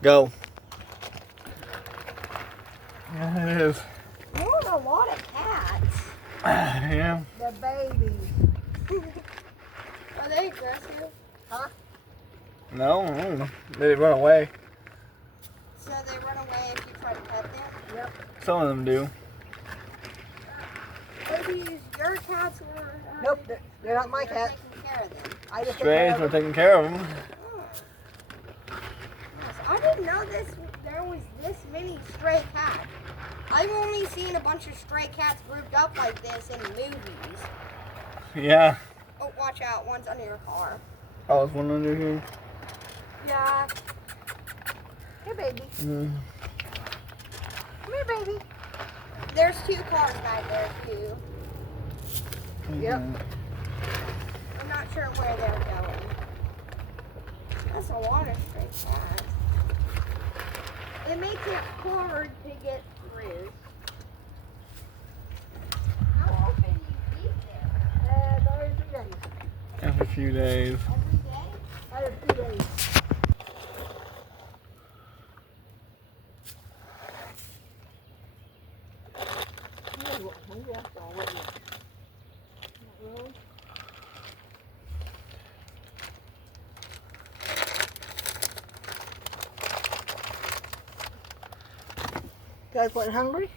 Go. Yeah, it is. You want a lot of cats. Yeah. The babies. Are they aggressive? Huh? No, they run away. So they run away if you try to pet them? Yep. Some of them do. What do you use your cats or? Nope, they're not my you're cats. taking care of them. I just take Strays, care of we're them. taking care of them. Oh. Yes, I didn't know there was this many stray cats. I've only seen a bunch of stray cats grouped up like this in movies. Yeah. Oh, watch out. One's under your car. Oh, there's one under here. Yeah. Hey, baby. Mm. Come here, baby. There's 2 cars back there, too. Yep. I'm not sure where they're going. That's a lot of stray cats. It makes it hard to get through. How often do you feed them? Every 3 days. Every few days. Every day? Every 2 days. Guys, wasn't hungry?